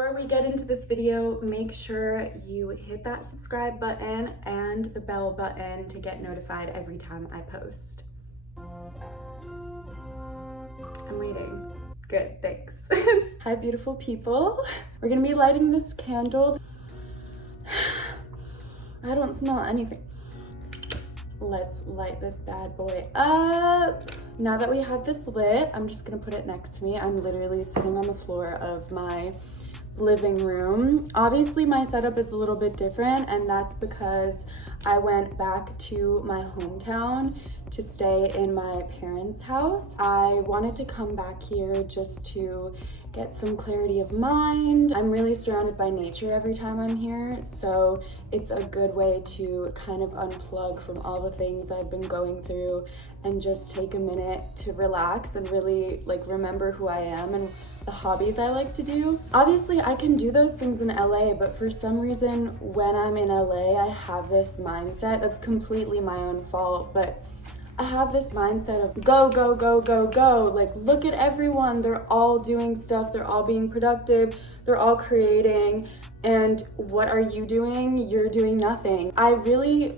Before we get into this video, make sure you hit that subscribe button and the bell button to get notified every time I post. I'm waiting. Good, thanks. Hi, beautiful people. We're gonna be lighting this candle. I don't smell anything. Let's light this bad boy up. Now that we have this lit, I'm just gonna put it next to me. I'm literally sitting on the floor of my living room. Obviously my setup is a little bit different, and that's because I went back to my hometown to stay in my parents' house. I wanted to come back here just to get some clarity of mind. I'm really surrounded by nature every time I'm here, so it's a good way to kind of unplug from all the things I've been going through and just take a minute to relax and really like remember who I am and the hobbies I like to do. Obviously I can do those things in LA, but for some reason when I'm in LA I have this mindset that's completely my own fault, but I have this mindset of go, go, go, go, go. Like, look at everyone. They're all doing stuff. They're all being productive. They're all creating. And what are you doing? You're doing nothing. I really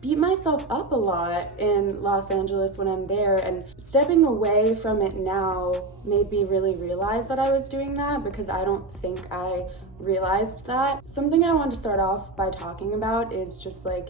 beat myself up a lot in Los Angeles when I'm there, and stepping away from it now made me really realize that I was doing that, because I don't think I realized that. Something I want to start off by talking about is just like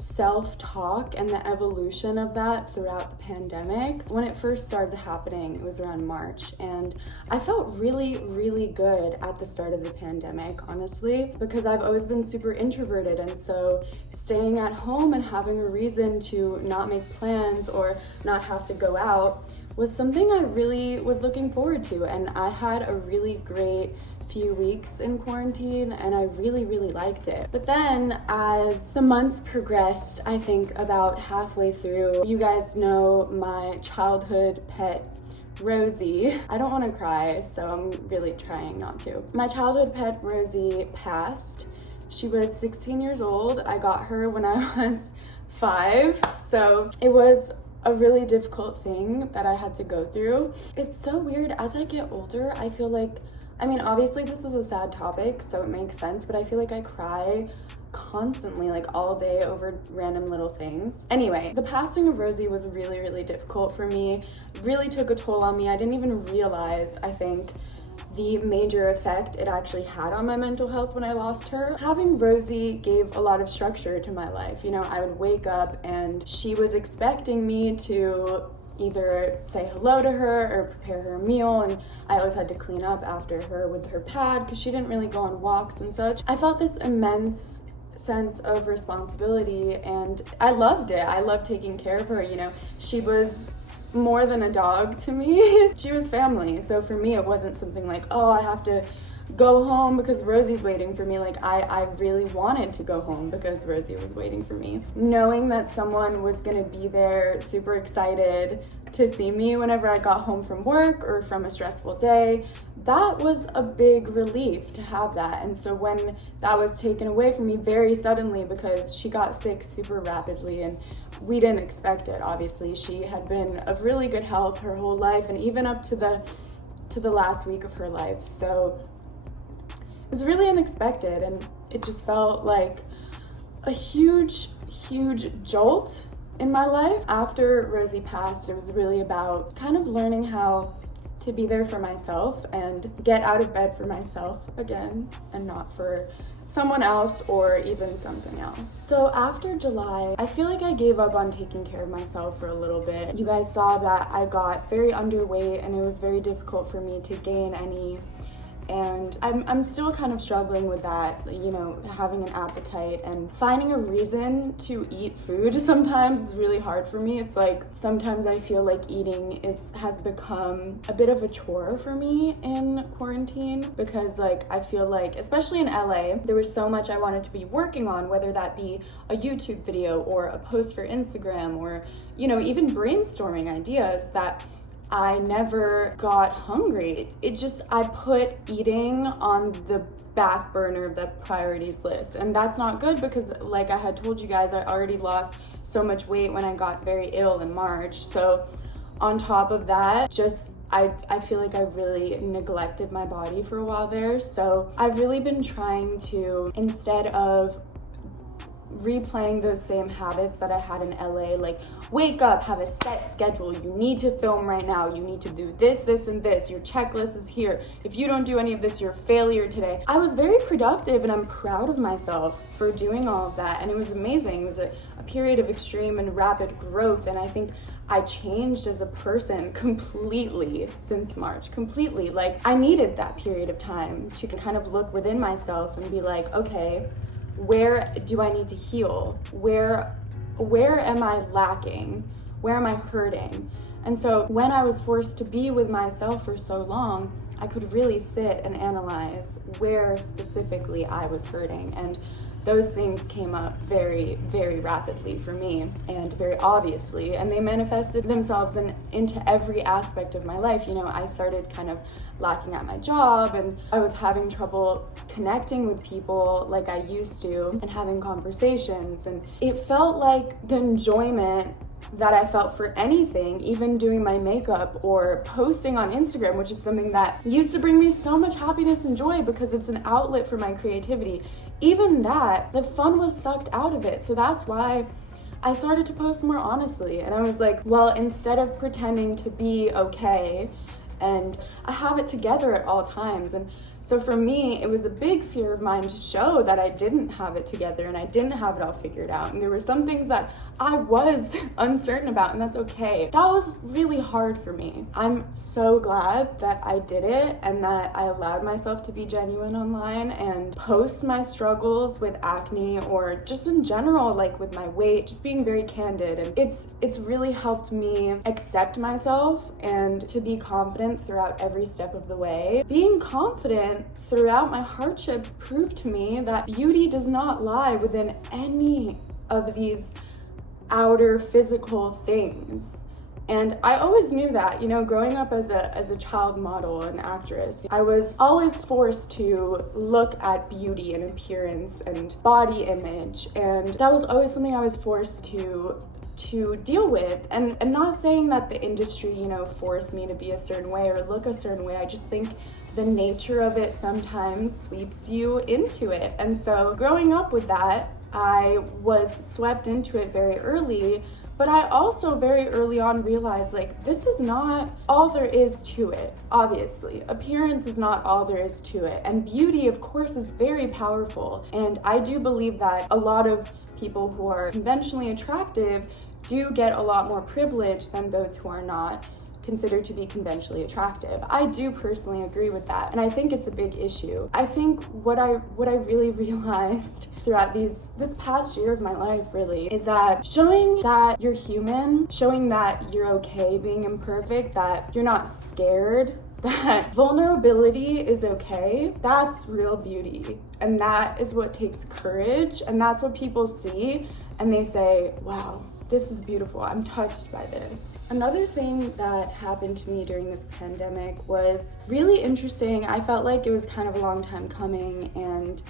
self-talk and the evolution of that throughout the pandemic. When it first started happening, it was around March, and I felt really good at the start of the pandemic, honestly, because I've always been super introverted, and so staying at home and having a reason to not make plans or not have to go out was something I really was looking forward to, and I had a really great few weeks in quarantine and I really liked it. But then as the months progressed, I think about halfway through, you guys know my childhood pet Rosie. I don't want to cry, so I'm really trying not to. My childhood pet Rosie passed. She was 16 years old. I got her when I was 5, so it was a really difficult thing that I had to go through. It's so weird, as I get older, I feel like, I mean, obviously this is a sad topic, so it makes sense, but I feel like I cry constantly, like all day over random little things. Anyway, the passing of Rosie was really difficult for me. It really took a toll on me. I didn't even realize, I think, the major effect it actually had on my mental health when I lost her. Having Rosie gave a lot of structure to my life. You know, I would wake up and she was expecting me to either say hello to her or prepare her a meal, and I always had to clean up after her with her pad because she didn't really go on walks and such. I felt this immense sense of responsibility and I loved it. I loved taking care of her. You know, she was more than a dog to me. She was family. So for me, it wasn't something like, oh, I have to go home because Rosie's waiting for me. Like I really wanted to go home because Rosie was waiting for me. Knowing that someone was gonna be there, super excited to see me whenever I got home from work or from a stressful day, that was a big relief to have that. And so when that was taken away from me very suddenly, because she got sick super rapidly and we didn't expect it, obviously. She had been of really good health her whole life and even up to the last week of her life. So it was really unexpected, and it just felt like a huge jolt in my life. After Rosie passed, it was really about kind of learning how to be there for myself and get out of bed for myself again and not for someone else or even something else. So after July, I feel like I gave up on taking care of myself for a little bit. You guys saw that I got very underweight and it was very difficult for me to gain any, and I'm still kind of struggling with that, you know, having an appetite and finding a reason to eat food sometimes is really hard for me. It's like sometimes I feel like eating has become a bit of a chore for me in quarantine, because like I feel like, especially in LA, there was so much I wanted to be working on, whether that be a YouTube video or a post for Instagram or, you know, even brainstorming ideas, that I never got hungry. I put eating on the back burner of the priorities list, and that's not good because, like I had told you guys, I already lost so much weight when I got very ill in March. So on top of that, just I feel like I really neglected my body for a while there. So I've really been trying to, instead of replaying those same habits that I had in LA, like wake up, have a set schedule, you need to film right now, you need to do this, this, and this, your checklist is here, if you don't do any of this, you're a failure today. I was very productive and I'm proud of myself for doing all of that, and it was amazing. It was a period of extreme and rapid growth, and I think I changed as a person completely since March, completely. Like, I needed that period of time to kind of look within myself and be like, okay, where do I need to heal? Where am I lacking? Where am I hurting? And so when I was forced to be with myself for so long, I could really sit and analyze where specifically I was hurting. And those things came up very, very rapidly for me and very obviously, and they manifested themselves into every aspect of my life. You know, I started kind of lacking at my job, and I was having trouble connecting with people like I used to and having conversations, and it felt like the enjoyment that I felt for anything, even doing my makeup or posting on Instagram, which is something that used to bring me so much happiness and joy because it's an outlet for my creativity. Even that, the fun was sucked out of it. So that's why I started to post more honestly. And I was like, well, instead of pretending to be okay, and I have it together at all times. And so for me, it was a big fear of mine to show that I didn't have it together and I didn't have it all figured out. And there were some things that I was uncertain about, and that's okay. That was really hard for me. I'm so glad that I did it and that I allowed myself to be genuine online and post my struggles with acne or just in general, like with my weight, just being very candid. And it's really helped me accept myself and to be confident throughout every step of the way. Being confident throughout my hardships proved to me that beauty does not lie within any of these outer physical things. And I always knew that, you know, growing up as a child model and actress, I was always forced to look at beauty and appearance and body image, and that was always something I was forced to deal with. And not saying that the industry, you know, forced me to be a certain way or look a certain way. I just think the nature of it sometimes sweeps you into it. And so growing up with that, I was swept into it very early, but I also very early on realized, like, this is not all there is to it. Obviously, appearance is not all there is to it. And beauty, of course, is very powerful. And I do believe that a lot of people who are conventionally attractive do get a lot more privilege than those who are not considered to be conventionally attractive. I do personally agree with that, and I think it's a big issue. I think what I really realized throughout this past year of my life really is that showing that you're human, showing that you're okay being imperfect, that you're not scared, that vulnerability is okay, that's real beauty. And that is what takes courage, and that's what people see and they say, wow, this is beautiful, I'm touched by this. Another thing that happened to me during this pandemic was really interesting. I felt like it was kind of a long time coming, and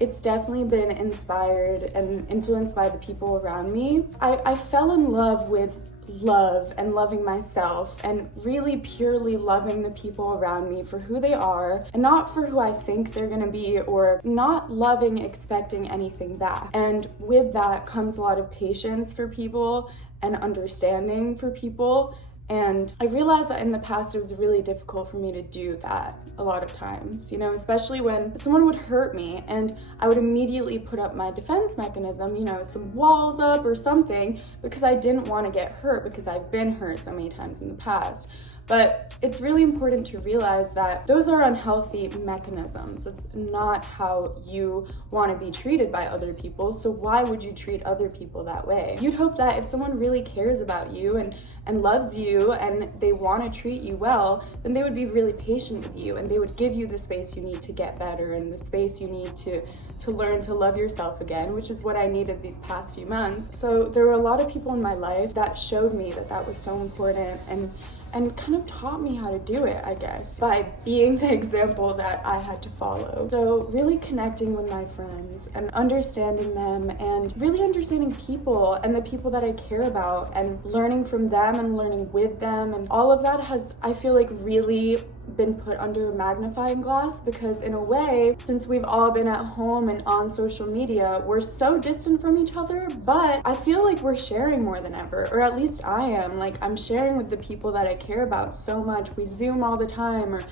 it's definitely been inspired and influenced by the people around me. I fell in love with love and loving myself and really purely loving the people around me for who they are and not for who I think they're gonna be, or not loving expecting anything back. And with that comes a lot of patience for people and understanding for people. And I realized that in the past it was really difficult for me to do that a lot of times, you know, especially when someone would hurt me and I would immediately put up my defense mechanism, you know, some walls up or something, because I didn't want to get hurt because I've been hurt so many times in the past. But it's really important to realize that those are unhealthy mechanisms. It's not how you want to be treated by other people, so why would you treat other people that way? You'd hope that if someone really cares about you and loves you and they want to treat you well, then they would be really patient with you and they would give you the space you need to get better and the space you need to learn to love yourself again, which is what I needed these past few months. So there were a lot of people in my life that showed me that that was so important, and and kind of taught me how to do it, I guess, by being the example that I had to follow. So really connecting with my friends and understanding them and really understanding people and the people that I care about and learning from them and learning with them, and all of that has, I feel like, really been put under a magnifying glass, because in a way, since we've all been at home and on social media, we're so distant from each other, but I feel like we're sharing more than ever, or at least I am. Like, I'm sharing with the people that I care about so much. We Zoom all the time, or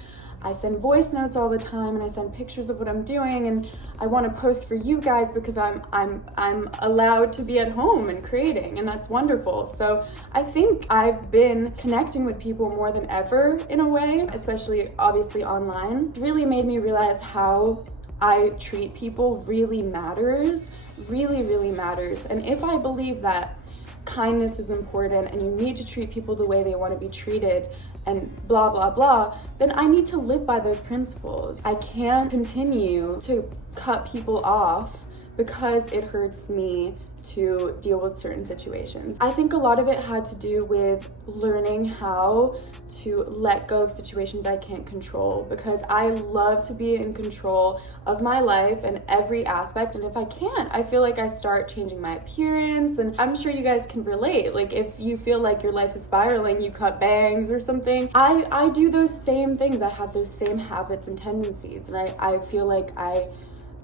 I send voice notes all the time, and I send pictures of what I'm doing, and I want to post for you guys because I'm allowed to be at home and creating, and that's wonderful. So I think I've been connecting with people more than ever in a way, especially obviously online. It really made me realize how I treat people really matters, really matters. And if I believe that kindness is important and you need to treat people the way they want to be treated and blah blah blah, then I need to live by those principles. I can't continue to cut people off because it hurts me to deal with certain situations. I think a lot of it had to do with learning how to let go of situations I can't control, because I love to be in control of my life and every aspect, and if I can't, I feel like I start changing my appearance. And I'm sure you guys can relate, like if you feel like your life is spiraling, you cut bangs or something. I do those same things. I have those same habits and tendencies, and I feel like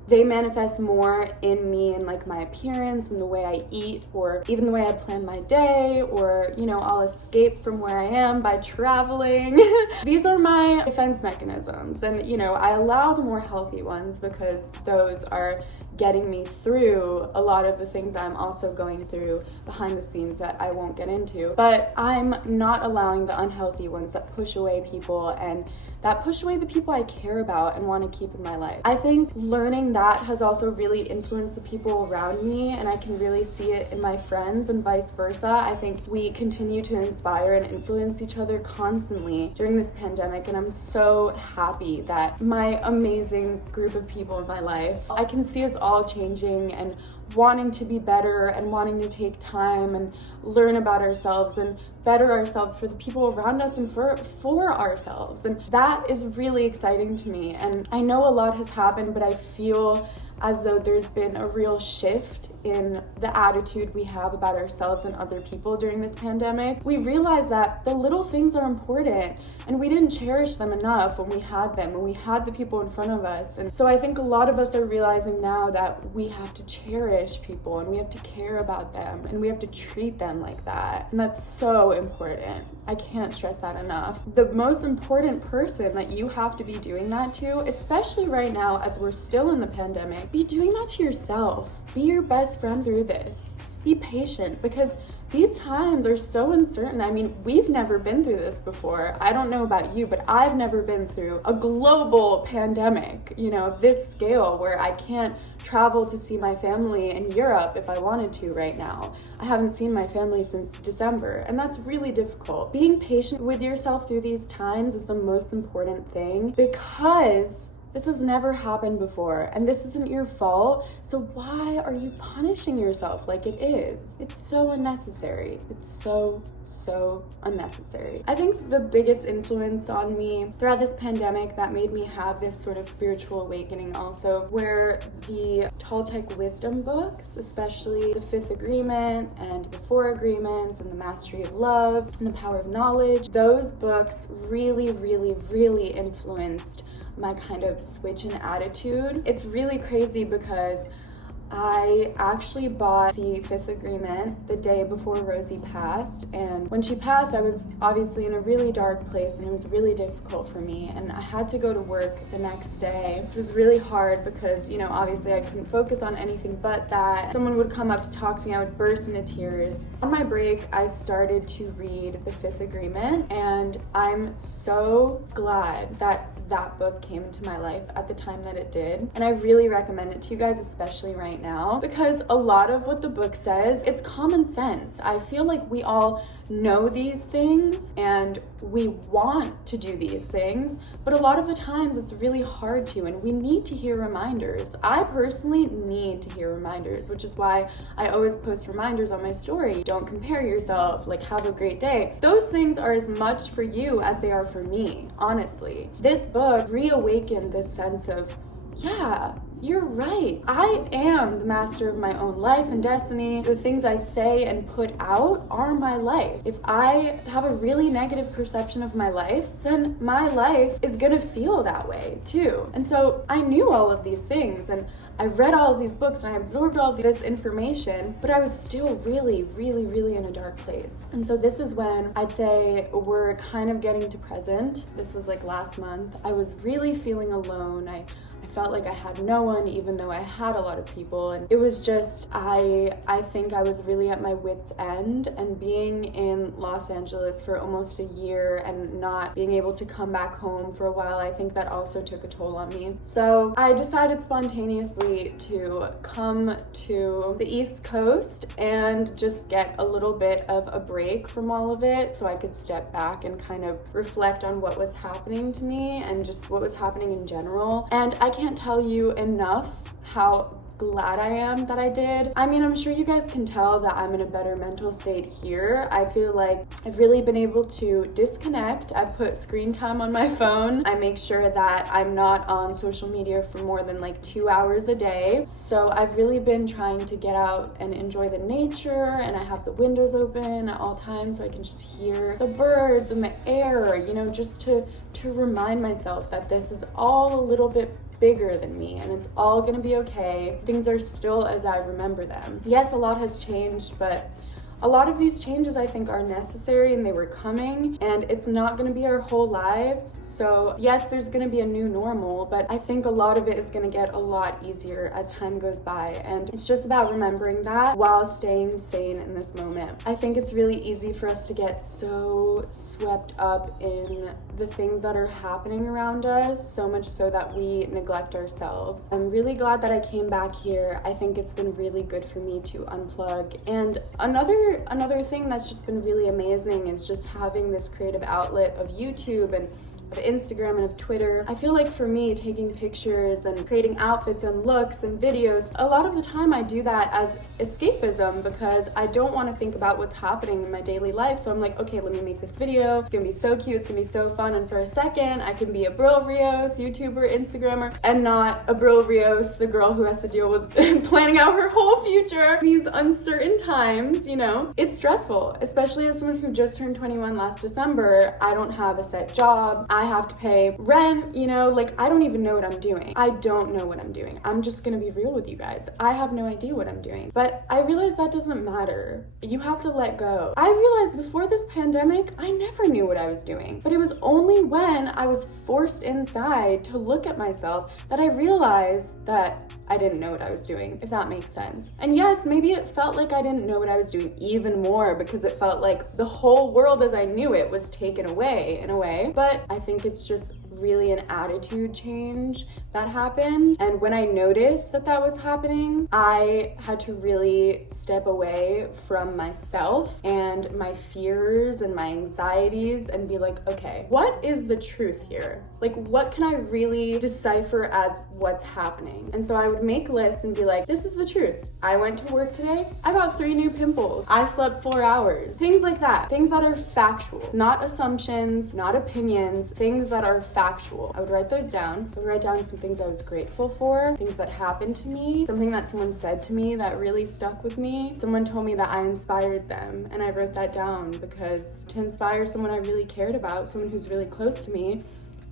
they manifest more in me and like my appearance and the way I eat, or even the way I plan my day, or, you know, I'll escape from where I am by traveling. These are my defense mechanisms, and, you know, I allow the more healthy ones because those are getting me through a lot of the things I'm also going through behind the scenes that I won't get into. But I'm not allowing the unhealthy ones that push away people and that push away the people I care about and want to keep in my life. I think learning that has also really influenced the people around me, and I can really see it in my friends and vice versa. I think we continue to inspire and influence each other constantly during this pandemic, and I'm so happy that my amazing group of people in my life, I can see us all changing and wanting to be better and wanting to take time and learn about ourselves and better ourselves for the people around us and for ourselves. And that is really exciting to me. And I know a lot has happened, but I feel as though there's been a real shift in the attitude we have about ourselves and other people during this pandemic. We realize that the little things are important, and we didn't cherish them enough when we had them, when we had the people in front of us. And so I think a lot of us are realizing now that we have to cherish people and we have to care about them and we have to treat them like that. And that's so important. I can't stress that enough. The most important person that you have to be doing that to, especially right now as we're still in the pandemic, be doing that to yourself. Be your best friend through this. Be patient, because these times are so uncertain. I mean, we've never been through this before. I don't know about you, but I've never been through a global pandemic, you know, of this scale, where I can't travel to see my family in Europe if I wanted to right now. I haven't seen my family since December, and that's really difficult. Being patient with yourself through these times is the most important thing, because this has never happened before, and this isn't your fault, so why are you punishing yourself like it is? It's so unnecessary. It's so unnecessary. I think the biggest influence on me throughout this pandemic that made me have this sort of spiritual awakening also were the Toltec wisdom books, especially The Fifth Agreement and The Four Agreements and The Mastery of Love and The Power of Knowledge. Those books really influenced my kind of switch in attitude. It's really crazy because I actually bought The Fifth Agreement the day before Rosie passed, and when she passed I was obviously in a really dark place and it was really difficult for me, and I had to go to work the next day. It was really hard because, you know, obviously I couldn't focus on anything but that. Someone would come up to talk to me, I would burst into tears. On my break I started to read The Fifth Agreement, and I'm so glad that that book came into my life at the time that it did, and I really recommend it to you guys, especially right now, because a lot of what the book says, it's common sense. I feel like we all know these things and we want to do these things, but a lot of the times it's really hard to, and we need to hear reminders. I personally need to hear reminders, which is why I always post reminders on my story. Don't compare yourself, like have a great day. Those things are as much for you as they are for me, honestly. This book reawakened this sense of, yeah, you're right. I am the master of my own life and destiny. The things I say and put out are my life. If I have a really negative perception of my life, then my life is gonna feel that way too. And so I knew all of these things, and I read all of these books and I absorbed all of this information, but I was still really, really, really in a dark place. And so this is when I'd say we're kind of getting to present. This was like last month. I was really feeling alone. I felt like I had no one, even though I had a lot of people. And it was just, I think I was really at my wit's end, and being in Los Angeles for almost a year and not being able to come back home for a while, I think that also took a toll on me. So I decided spontaneously to come to the East Coast and just get a little bit of a break from all of it so I could step back and kind of reflect on what was happening to me and just what was happening in general. And I can't tell you enough how glad I am that I did. I mean, I'm sure you guys can tell that I'm in a better mental state here. I feel like I've really been able to disconnect. I put screen time on my phone. I make sure that I'm not on social media for more than like 2 hours a day. So I've really been trying to get out and enjoy the nature, and I have the windows open at all times so I can just hear the birds and the air, you know, just to remind myself that this is all a little bit bigger than me and it's all gonna be okay. Things are still as I remember them. Yes, a lot has changed, but a lot of these changes I think are necessary and they were coming, and it's not going to be our whole lives. So yes, there's going to be a new normal, but I think a lot of it is going to get a lot easier as time goes by, and it's just about remembering that while staying sane in this moment. I think it's really easy for us to get so swept up in the things that are happening around us, so much so that we neglect ourselves. I'm really glad that I came back here. I think it's been really good for me to unplug. And another thing that's just been really amazing is just having this creative outlet of YouTube and of Instagram and of Twitter. I feel like for me, taking pictures and creating outfits and looks and videos, a lot of the time I do that as escapism because I don't want to think about what's happening in my daily life. So I'm like, okay, let me make this video. It's gonna be so cute, it's gonna be so fun, and for a second I can be Abril Rios, YouTuber, Instagrammer, and not Abril Rios, the girl who has to deal with planning out her whole future these uncertain times, you know. It's stressful, especially as someone who just turned 21 last December. I don't have a set job. I have to pay rent, you know, like I don't even know what I'm doing. I don't know what I'm doing. I'm just gonna be real with you guys. I have no idea what I'm doing. But I realize that doesn't matter. You have to let go. I realized before this pandemic, I never knew what I was doing. But it was only when I was forced inside to look at myself that I realized that I didn't know what I was doing, if that makes sense. And yes, maybe it felt like I didn't know what I was doing even more because it felt like the whole world as I knew it was taken away in a way. But I think it's just really an attitude change that happened. And when I noticed that that was happening, I had to really step away from myself and my fears and my anxieties and be like, okay, what is the truth here? Like, what can I really decipher as what's happening? And so I would make lists and be like, this is the truth. I went to work today. I got 3 new pimples. I slept 4 hours. Things like that. Things that are factual, not assumptions, not opinions, things that are factual. I would write those down. I would write down some things I was grateful for, things that happened to me, something that someone said to me that really stuck with me. Someone told me that I inspired them, and I wrote that down because to inspire someone I really cared about, someone who's really close to me,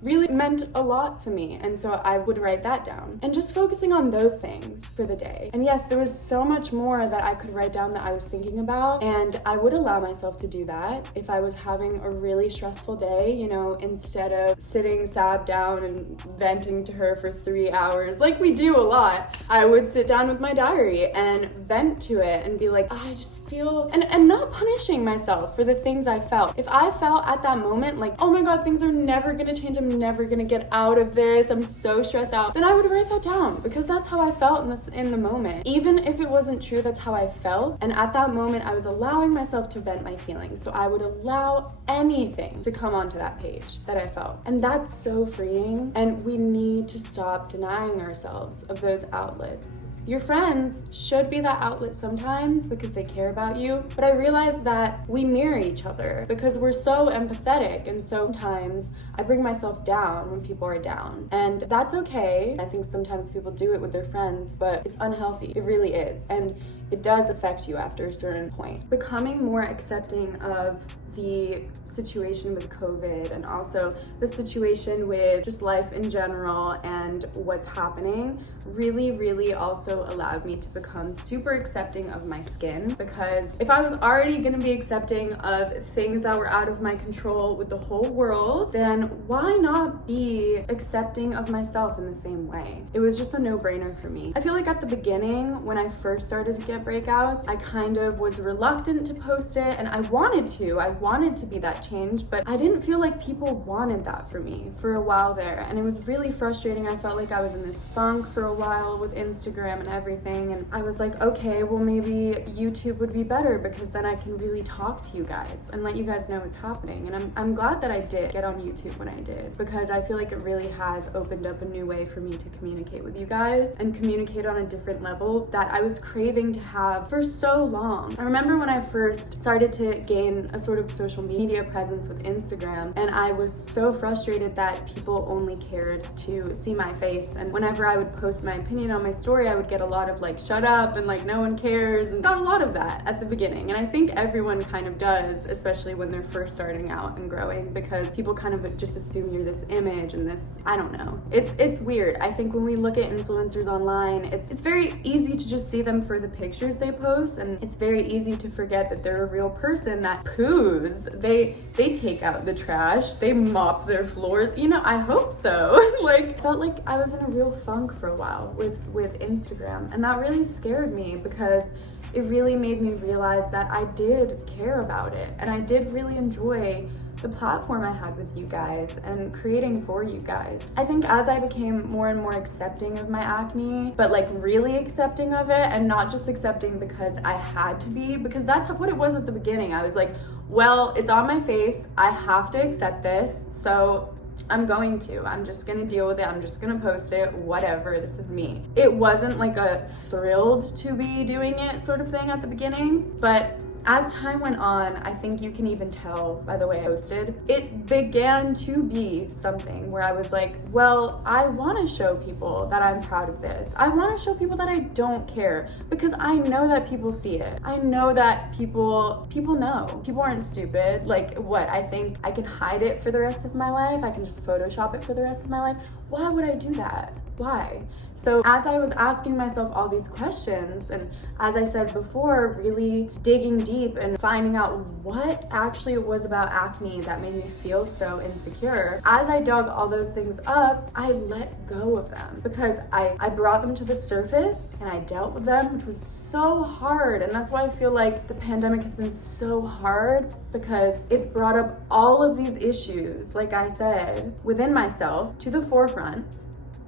really meant a lot to me. And so I would write that down and just focusing on those things for the day. And yes, there was so much more that I could write down that I was thinking about, and I would allow myself to do that if I was having a really stressful day, you know, instead of sitting Sab down and venting to her for 3 hours like we do a lot. I would sit down with my diary and vent to it and be like, I just feel, and not punishing myself for the things I felt. If I felt at that moment like, oh my god, things are never gonna change, I'm I'm never gonna get out of this, I'm so stressed out, then I would write that down, because that's how I felt in the moment. Even if it wasn't true, that's how I felt. And at that moment, I was allowing myself to vent my feelings. So I would allow anything to come onto that page that I felt. And that's so freeing. And we need to stop denying ourselves of those outlets. Your friends should be that outlet sometimes because they care about you. But I realize that we mirror each other because we're so empathetic. And sometimes I bring myself down when people are down. And that's okay. I think sometimes people do it with their friends, but it's unhealthy. It really is. And it does affect you after a certain point. Becoming more accepting of the situation with COVID and also the situation with just life in general and what's happening really also allowed me to become super accepting of my skin, because if I was already gonna be accepting of things that were out of my control with the whole world, then why not be accepting of myself in the same way? It was just a no-brainer for me. I feel like at the beginning, when I first started to get breakouts, I kind of was reluctant to post it, and I wanted to be that change, but I didn't feel like people wanted that for me for a while there, and it was really frustrating. I felt like I was in this funk for a while with Instagram and everything, and I was like, okay, well maybe YouTube would be better because then I can really talk to you guys and let you guys know what's happening. And I'm glad that I did get on YouTube when I did, because I feel like it really has opened up a new way for me to communicate with you guys and communicate on a different level that I was craving to have for so long. I remember when I first started to gain a sort of social media presence with Instagram, and I was so frustrated that people only cared to see my face, and whenever I would post my opinion on my story, I would get a lot of like, shut up, and like, no one cares, and got a lot of that at the beginning. And I think everyone kind of does, especially when they're first starting out and growing, because people kind of just assume you're this image and this, I don't know. It's weird. I think when we look at influencers online, it's very easy to just see them for the pictures they post, and it's very easy to forget that they're a real person that poos. They take out the trash, they mop their floors, you know, I hope so. Like, felt like I was in a real funk for a while with Instagram, and that really scared me because it really made me realize that I did care about it, and I did really enjoy the platform I had with you guys and creating for you guys. I think as I became more and more accepting of my acne, but like really accepting of it, and not just accepting because I had to be, because that's what it was at the beginning. I was like, well, it's on my face, I have to accept this, so I'm just gonna deal with it, I'm just gonna post it, whatever, this is me. It wasn't like a thrilled to be doing it sort of thing at the beginning, but as time went on, I think you can even tell by the way I posted, it began to be something where I was like, well, I want to show people that I'm proud of this. I want to show people that I don't care, because I know that people see it. I know that people know. People aren't stupid. Like, what, I think I can hide it for the rest of my life? I can just Photoshop it for the rest of my life? Why would I do that? Why? So as I was asking myself all these questions, and as I said before, really digging deep and finding out what actually it was about acne that made me feel so insecure, as I dug all those things up, I let go of them, because I brought them to the surface and I dealt with them, which was so hard. And that's why I feel like the pandemic has been so hard, because it's brought up all of these issues, like I said, within myself to the forefront.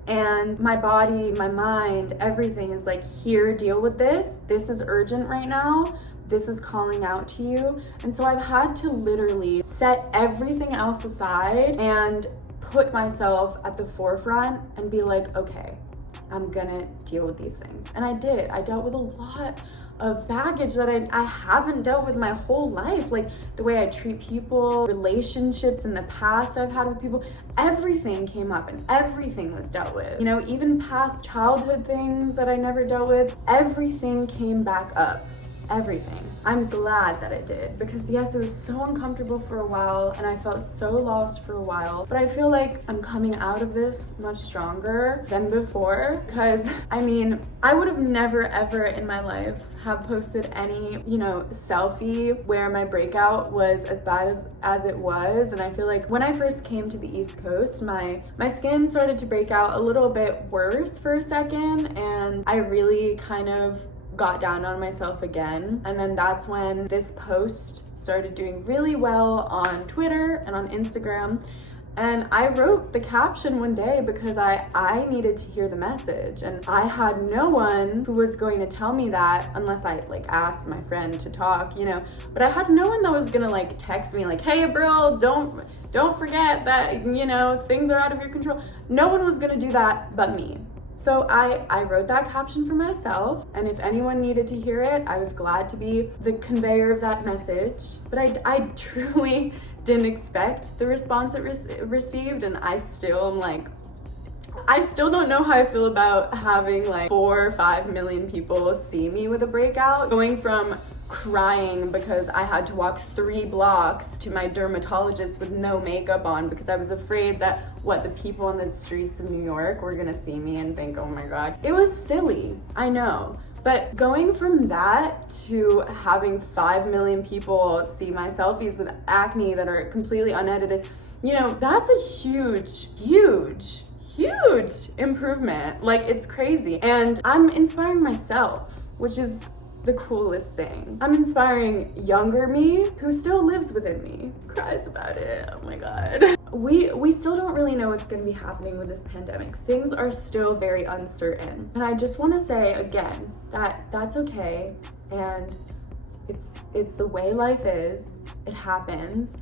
And my body, my mind, everything is like, here, deal with this. This is urgent right now. This is calling out to you. And so I've had to literally set everything else aside and put myself at the forefront and be like, okay, I'm gonna deal with these things. And I did. I dealt with a lot of baggage that I haven't dealt with my whole life, like the way I treat people, relationships in the past I've had with people, everything came up and everything was dealt with. You know, even past childhood things that I never dealt with, everything came back up. Everything. I'm glad that it did, because yes, it was so uncomfortable for a while and I felt so lost for a while, but I feel like I'm coming out of this much stronger than before, because I mean, I would have never ever in my life have posted any, you know, selfie where my breakout was as bad as it was. And I feel like when I first came to the East Coast, my skin started to break out a little bit worse for a second, and I really kind of got down on myself again. And then that's when this post started doing really well on Twitter and on Instagram. And I wrote the caption one day because I needed to hear the message, and I had no one who was going to tell me that unless I like asked my friend to talk, you know, but I had no one that was gonna like text me like, hey Abril, don't forget that, you know, things are out of your control. No one was gonna do that but me. So I wrote that caption for myself, and if anyone needed to hear it, I was glad to be the conveyor of that message. But I truly didn't expect the response it received, and I still am like, I still don't know how I feel about having like 4 or 5 million people see me with a breakout. Going from crying because I had to walk 3 blocks to my dermatologist with no makeup on because I was afraid that the people on the streets of New York were gonna see me and think, oh my God. It was silly, I know. But going from that to having 5 million people see my selfies with acne that are completely unedited, you know, that's a huge improvement. Like, it's crazy. And I'm inspiring myself, which is the coolest thing. I'm inspiring younger me who still lives within me. Cries about it, oh my God. We still don't really know what's gonna be happening with this pandemic. Things are still very uncertain. And I just wanna say again, that that's okay. And it's the way life is, it happens.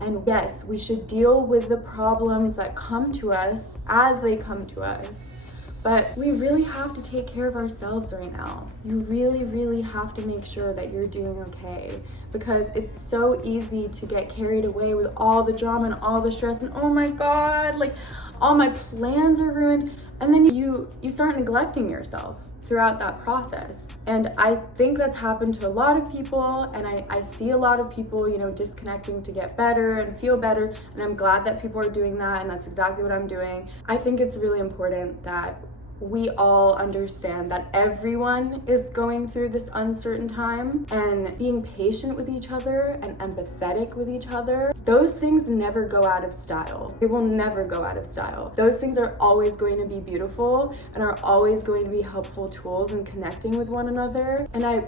And yes, we should deal with the problems that come to us as they come to us. But we really have to take care of ourselves right now. You really, really have to make sure that you're doing okay, because it's so easy to get carried away with all the drama and all the stress and oh my God, like all my plans are ruined. And then you start neglecting yourself throughout that process. And I think that's happened to a lot of people, and I see a lot of people, you know, disconnecting to get better and feel better, and I'm glad that people are doing that, and that's exactly what I'm doing. I think it's really important that we all understand that everyone is going through this uncertain time, and being patient with each other and empathetic with each other, those things never go out of style. They will never go out of style. Those things are always going to be beautiful and are always going to be helpful tools in connecting with one another. And I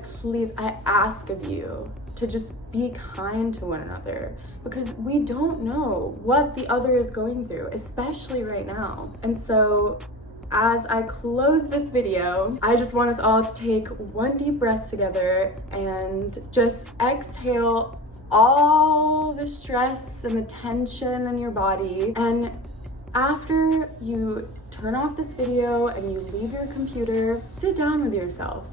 ask of you to just be kind to one another, because we don't know what the other is going through, especially right now. And so as I close this video, I just want us all to take one deep breath together and just exhale all the stress and the tension in your body. And after you turn off this video and you leave your computer, sit down with yourself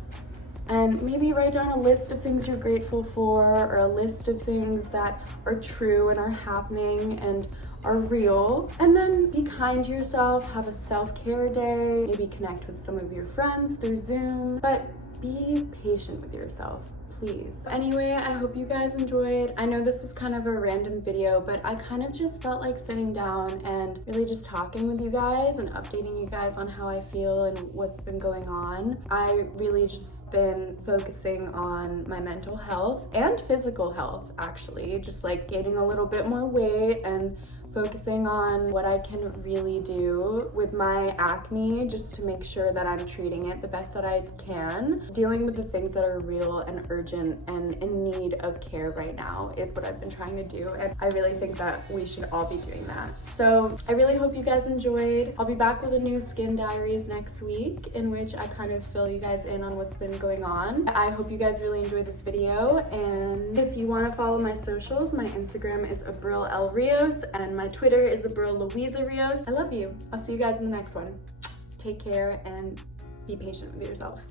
and maybe write down a list of things you're grateful for, or a list of things that are true and are happening and are real. And then be kind to yourself, have a self-care day, maybe connect with some of your friends through Zoom, but be patient with yourself, please. Anyway, I hope you guys enjoyed. I know this was kind of a random video, but I kind of just felt like sitting down and really just talking with you guys and updating you guys on how I feel and what's been going on. I really just been focusing on my mental health and physical health, actually, just like gaining a little bit more weight and focusing on what I can really do with my acne, just to make sure that I'm treating it the best that I can. Dealing with the things that are real and urgent and in need of care right now is what I've been trying to do, and I really think that we should all be doing that. So I really hope you guys enjoyed. I'll be back with a new Skin Diaries next week, in which I kind of fill you guys in on what's been going on. I hope you guys really enjoyed this video, and if you want to follow my socials, my Instagram is Abril L. Rios, and my Twitter is Abril Louisa Rios. I love you. I'll see you guys in the next one. Take care and be patient with yourself.